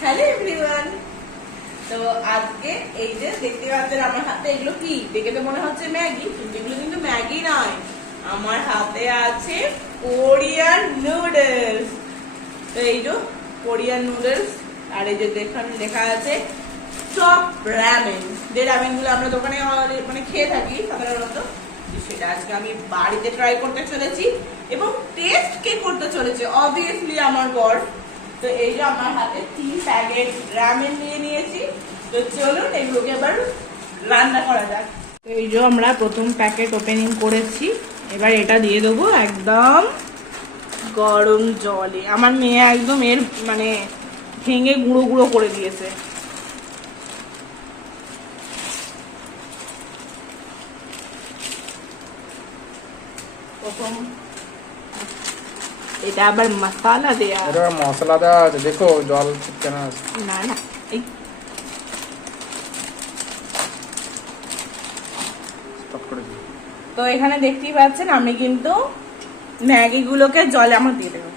Hello everyone. তো আজকে এই যে দেখতে পাচ্ছেন আমার হাতে এগুলো কি, দেখে তো মনে হচ্ছে ম্যাগি, কিন্তু এগুলো কিন্তু ম্যাগি নয়। আমার হাতে আছে কোরিয়ান নুডলস। তো এই যে কোরিয়ান নুডলস, আর এই যে দেখুন লেখা আছে চপ রামেন। যে রামেন গুলো আমরা দোকানে মানে খেয়ে থাকি সাধারণত, সেটা আজকে আমি বাড়িতে ট্রাই করতে চলেছি এবং টেস্ট কে করতে চলেছে অবভিয়াসলি আমার বর। তো এই যে আমার হাতে 3 প্যাকেট রামেন নিয়ে নিয়েছি। তো চলুন এগুলোকে এবার রান্না করা যাক। তো এই যে আমরা প্রথম প্যাকেট ওপেনিং করেছি, এবার এটা দিয়ে দেবো একদম গরম জলে। আমার মেয়ে একদম এর মানে ভেঙে গুঁড়ো গুঁড়ো করে দিয়েছে। প্রথম এটা আবার মশলা দেয়া, এটা মশলা দেওয়া আছে, দেখো জল ছিটকে না। না না এই স্টপ করে দিই। তো এখানে দেখতেই পাচ্ছেন আমি কিন্তু ম্যাগিগুলোকে জলে আমার দিয়ে দেবো।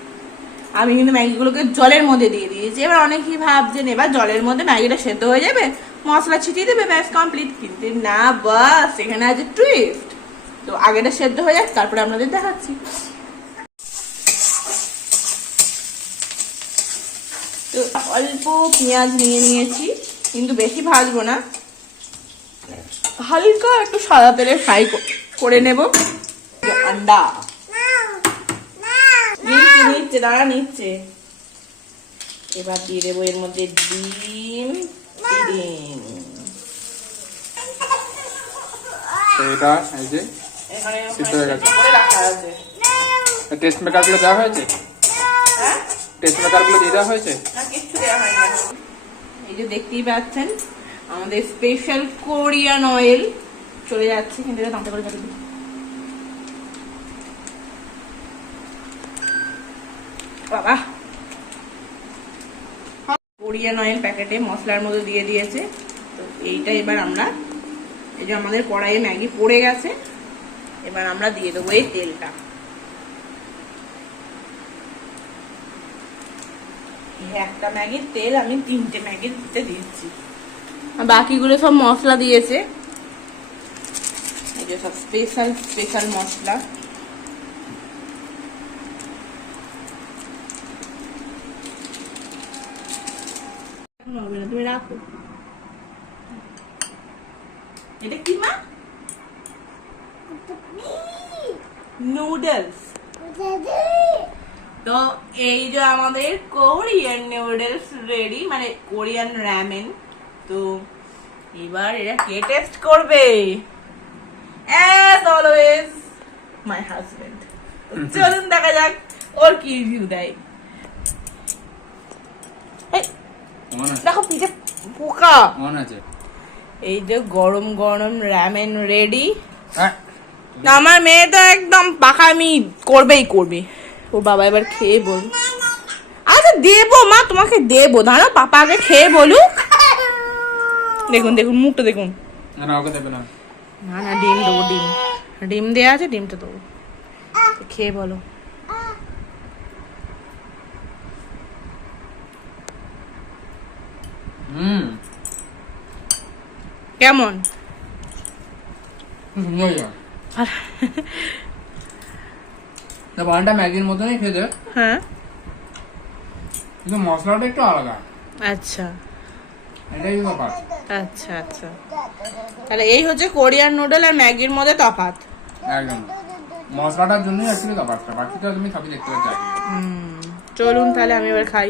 আমি কিন্তু ম্যাগিগুলোকে জলের মধ্যে দিয়ে দিয়েছি। এবার অনেকেই ভাবছেন এবার জলের মধ্যে ম্যাগিটা সেদ্ধ হয়ে যাবে, মশলা ছিটিয়ে দেবে, ব্যাস কমপ্লিট। কিন্তু না, বাস এখানে আছে টুইস্ট। তো আগেটা সেদ্ধ হয়ে যাক, তারপরে আপনাদের দেখাচ্ছি। তো অল্প পেঁয়াজ নিয়ে নিয়েছি, কিন্তু বেশি ভাজবো না, হালকা একটু সাদা তেলে ফ্রাই করে নেব। আন্ডা নিচ্ছে দাঁড়া নিচ্ছে। এবার দিয়ে দেবো এর মধ্যে ডিম। তো এটা এই যে এখানে সিদ্ধ হয়ে গেছে। করে রাখা আছে। টেস্ট মেকার গুলো দেওয়া হয়েছে? হ্যাঁ, টেস্ট মেকার গুলো দিয়ে দেওয়া হয়েছে? না কিচ্ছু দেওয়া হয়নি। এই যে দেখতেই পাচ্ছেন আমাদের স্পেশাল কোরিয়ান অয়েল চলে যাচ্ছে। কিন্তু এটা দামটা করে যাবে। বাবা, কোরিয়ান অয়েল প্যাকেটে মশলার মধ্যে দিয়ে দিয়েছে। তো এইটা এবার আমরা, এই যে আমাদের কড়াইয়ে ম্যাগি পড়ে গেছে, এবার আমরা দিয়ে দেবো এই তেলটা। একটা ম্যাগির তেল আমি 3টে ম্যাগির দিতে দিচ্ছি। বাকিগুলো সব মশলা দিয়েছে, এই যে সব স্পেশাল স্পেশাল মশলা। তুমি রাখো। এটা কি মা? নুডলস। তো এই যে আমাদের কোরিয়ান নুডলস রেডি, মানে কোরিয়ান রামেন। তো এবার এটা কে টেস্ট করবে? As always my husband. চলুন দেখা যাক ওর কি রিভিউ দেয়। দেখো পিঠে পোকা। মন আছে। এই যে গরম গরম রামেন রেডি। হ্যাঁ, আমার মেয়ে তো একদম পাকামি করবেই করবে। ও বাবা এবার খেয়ে বল। আচ্ছা দেবো মা, তোমাকে দেবো, দাঁড়াও পাপা আগে খেয়ে বলুক। দেখুন দেখুন মুখটা দেখুন। না ওকে দেবে না। না না ডিম দেবো, ডিম ডিম দেওয়া আছে, ডিমটা দেবো। খেয়ে বলো। কেমন? বানটা ম্যাগির মতনই খেতে, হ্যাঁ কিন্তু মশলাটা একটু আলাদা। আচ্ছা এটাই তফাৎ। আচ্ছা আচ্ছা, তাহলে এই হচ্ছে কোরিয়ান নুডল আর ম্যাগির মধ্যে তফাৎ। একদম মশলাটার জন্যই অ্যাকচুয়ালি তফাৎটা, বাকিটা তুমি সবই দেখতে পাচ্ছ। চলুন তাহলে আমি এবার খাই।